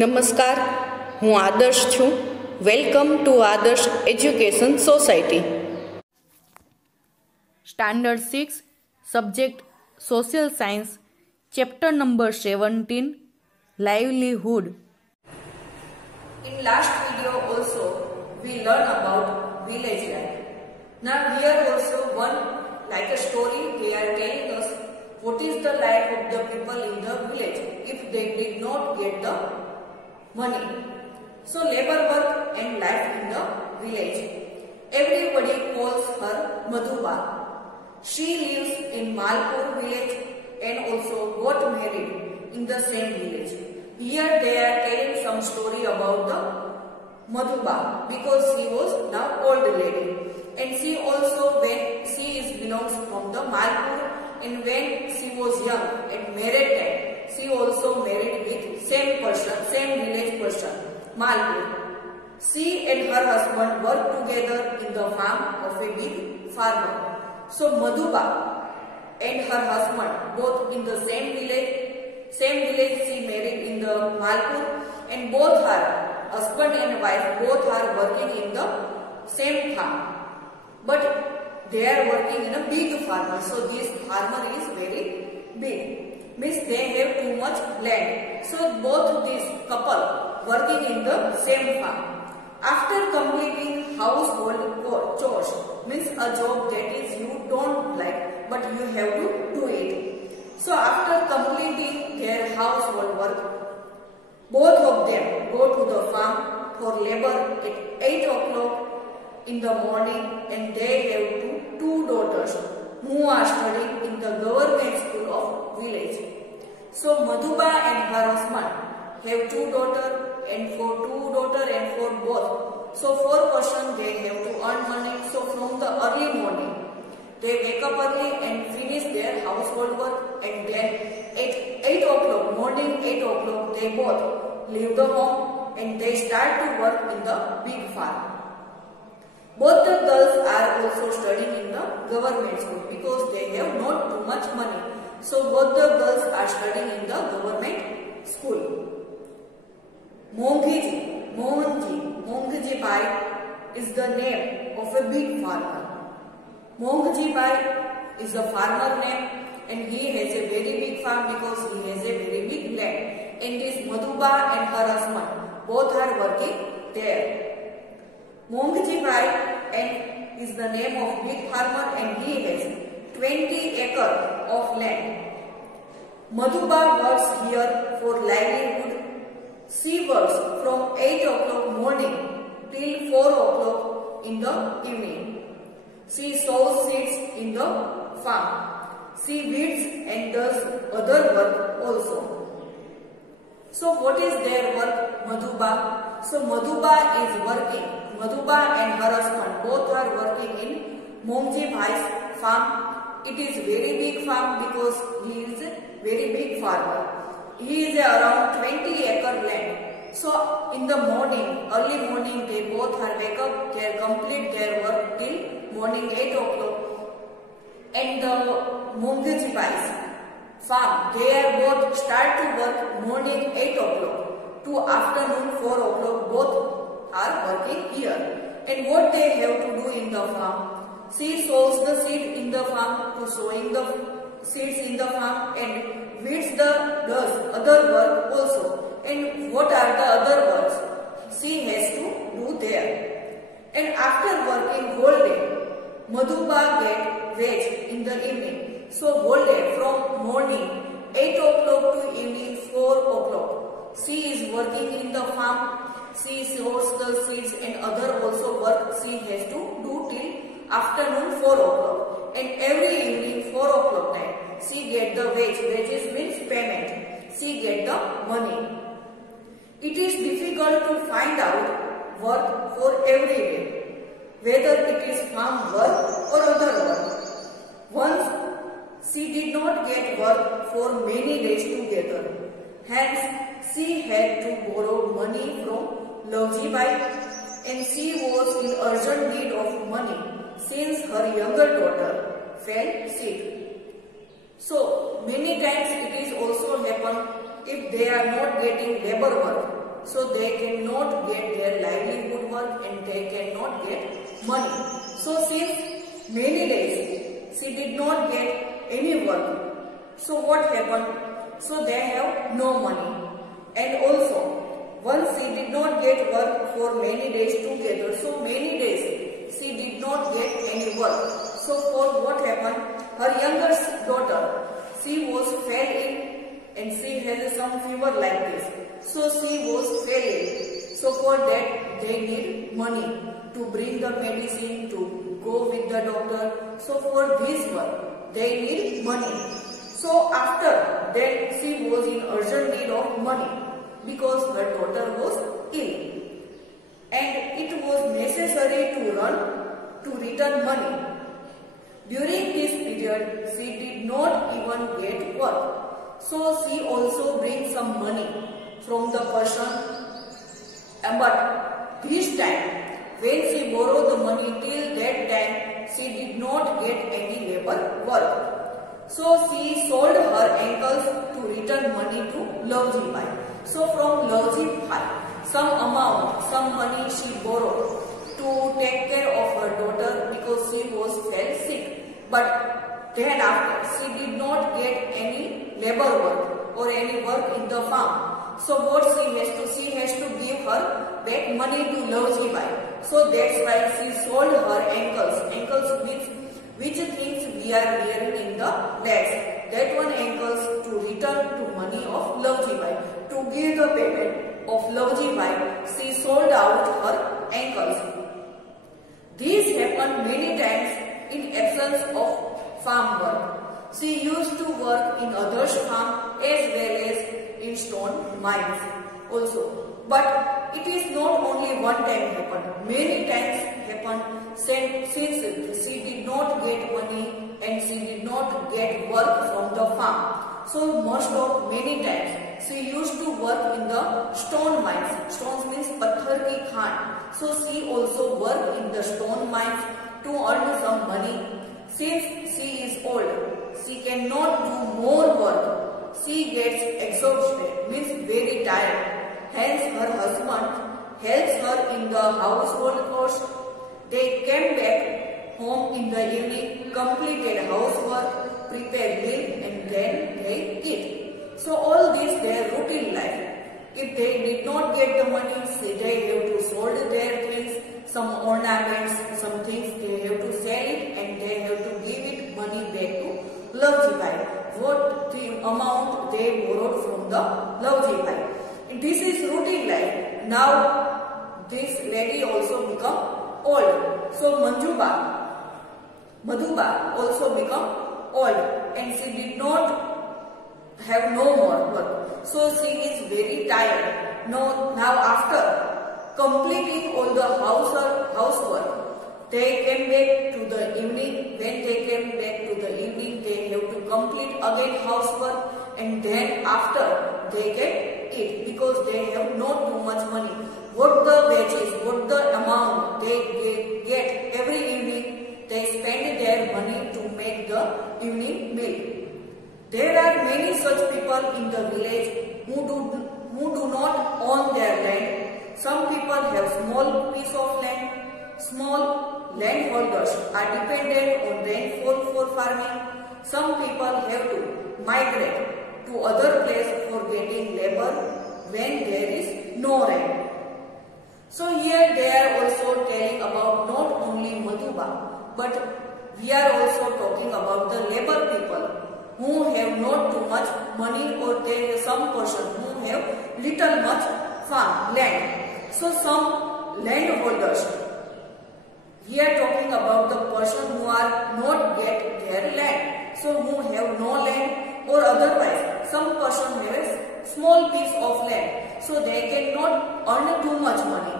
નમસ્કાર, હું આદર્શ છું. વેલકમ ટુ આદર્શ education society. Standard 6 subject social science, chapter number 17, livelihood. In last video also we learn about village life. Now here also one like a story they are telling us what is the life of the people in the village if they did not get the money. So labor work and life in the village. Everybody calls her Madhuba. She lives in Malpur village and also got married in the same village. Here they are telling some story about the Madhuba because she was now old lady, and she also when she is belongs from the Malpur, and when she was young at married time she also married with same person, same village person, Malpur. She and her husband work together in the farm of a big farmer. So Madhuba and her husband both in the same village she married in the Malpur, and both her husband and wife both are working in the same farm, but they are working in a big farmer. So this farmer is very big, means they have too much land. So both this couple working in the same farm. After completing household chores, means a job that is you don't like but you have to do it. So after completing their household work, both of them go to the farm for labor at 8 o'clock in the morning, and they have two daughters who are studying in the government school of village. So Madhuba and her husband have two daughters, and for both. So 4 person they have to earn money. So from the early morning they wake up early and finish their household work, and then at 8 o'clock morning, 8 o'clock they both leave the home and they start to work in the big farm. Both the girls are also studying in the government school because they have not too much money. So both the girls are studying in the government school. Mohanji Bhai is the name of a big farmer. Mohanji Bhai is a farmer name, and he has a very big farm because he has a very big land. And this Madhuba and her husband both are working there. Mohanji Bhai is the name of big farmer, and he has 20 acres of land. Madhuba works here for livelihood. She works from 8 o'clock morning till 4 o'clock in the evening. She sows seeds in the farm. She weeds and does other work also. So what is their work, Madhuba? So Madhuba and her husband both are working in Mohanji Bhai's farm. It is very big farm because he is a very big farmer. He is around 20 acre land. So in the morning, early morning, they both are wake up, they complete their work till morning 8 o'clock. And the Mohanji Bhai's farm, they are both start to work morning 8 o'clock to afternoon 4 o'clock. Both are working here. And what they have to do in the farm? She sows the seed in the farm to sowing the seeds in the farm, and weeds does other work also. And what are the other works she has to do there? And after working whole day, Madhuba get wage in the evening. So whole day from morning 8 o'clock to evening 4 o'clock, she is working in the farm. She sows the seeds and other also work she has to do till afternoon 4 o'clock. And every evening 4 o'clock time she get the wage. Wages means payment. She get the money. It is difficult to find out work for every day, whether it is farm work or other work. Once she did not get work for many days together. Hence she had to borrow money from Lavji Bhai, and she was in urgent need of money since her younger daughter fell sick. So many times it is also happen if they are not getting labor work so they cannot get their livelihood work and they cannot get money. So since many days she did not get any work, so what happened? So they have no money. And also, once she did not get work for many days together, so many days she did not get any work. So for what happened? Her younger daughter, she was fell ill and she had some fever like this. So she was fell ill. So for that they need money to bring the medicine, to go with the doctor. So for this one, they need money. So after that she was in urgent need of money because her daughter was ill. And it was necessary to run to return money. During this period, she did not even get work. So she also brings some money from the person. But this time, when she borrowed the money till that time, she did not get any labor work. So she sold her ankles to return money to Lavji Bai. So from Lavji Bai, some amount, some money she borrowed to take care of her daughter because she was fell sick. But then after, she did not get any labor work or any work in the farm. So what she has to give her back money to Lavji Bai. So that's why she sold her ankles. Ankles means which things we are wearing in the legs. That one ankles to return to money of Lavji Bai. To give the payment of Lavji Bai, she sold out her ankles. This happened many times in absence of farm work. She used to work in others' farm as well as in stone mines also. But it is not only one time happened. Many times happened since she did not get money and she did not get work from the farm. So many times she used to work in the stone mines. Stones means pathar ki khan. So she also worked in the stone mines to earn some money. Since she is old, she cannot do more work. She gets exhausted, means very tired. Hence her husband helps her in the household chores. They came back home in the evening, completed housework, prepared meal and then they eat. So all this their routine life. If they did not get the money, they have to sold their things, some ornaments, some things they have to sell it and they have to give it money back to Lavji Bai. What the amount they borrowed from the Lavji Bai. This is routine life. Now this lady also become old. So Madhuba also become old and she did not have no more work. So she is very tired. Now after completing all the housework, they came back to the evening. When they came back to the evening, they have to complete again housework and then after they can eat because they have not too much money. What the wages, what the amount they get every evening, they spend their money to make the evening meal. There are many such people in the village who do not own their land. Some people have small piece of land. Small landholders are dependent on rainfall for farming. Some people have to migrate to other place for getting labor when there is no rain. So here they are also telling about not only Madhuba, but we are also talking about the labor people who have not too much money or there is some person who have little much farm land. So some landholders, we are talking about the person who are not get their land. So who have no land or otherwise some person have a small piece of land. So they cannot earn too much money.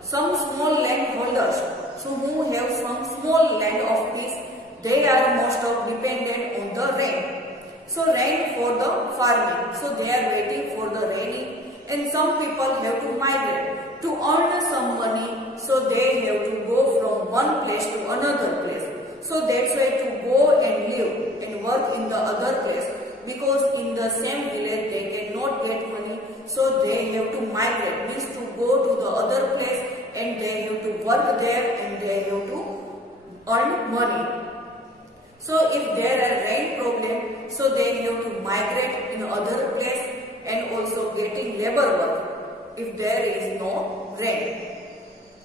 Some small landholders, so who have some small land of piece, they are most of dependent on the rain. So rain for the farming. So they are waiting for the raining. And some people have to migrate to earn some money. So they have to go from one place to another place. So that's why to go and live and work in the other place. Because in the same village they cannot get money. So they have to migrate. earn money. So if there are rain problem, so they have to migrate in other place and also getting labor work if there is no rain.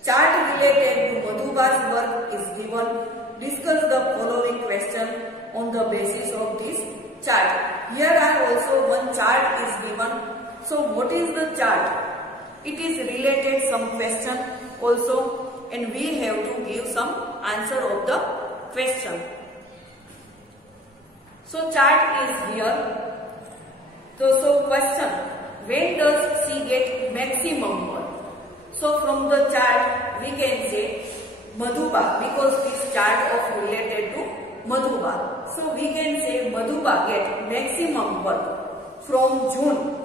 Chart related to Madhuba's work is given. Discuss the following question on the basis of this chart. Here are also one chart is given. So what is the chart? It is related some question also, and we have to give some answer of the question. So chart is here. So question, when does she get maximum work? So from the chart we can say Madhuba, because this chart of related to Madhuba. So we can say Madhuba get maximum work from June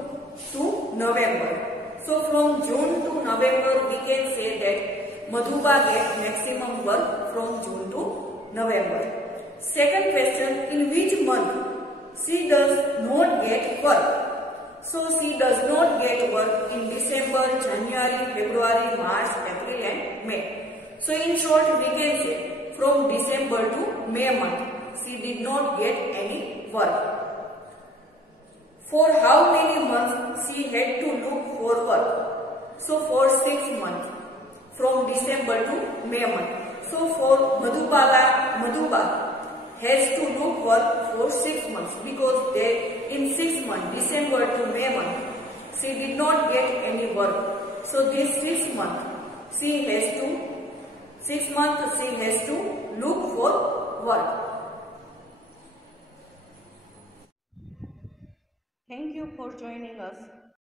to November. So from June to November we can say that Madhuba get maximum work from June to November. Second question, in which month she does not get work? So she does not get work in December, January, February, March, April and May. So in short we can say from December to May month she did not get any work. For how many months she had to look for work? So for 6 months, from December to May month. So for Madhuba has to look work for 6 months, because they in 6 months, December to May month, she did not get any work. So this 6 months she has to look for work. Thank you for joining us.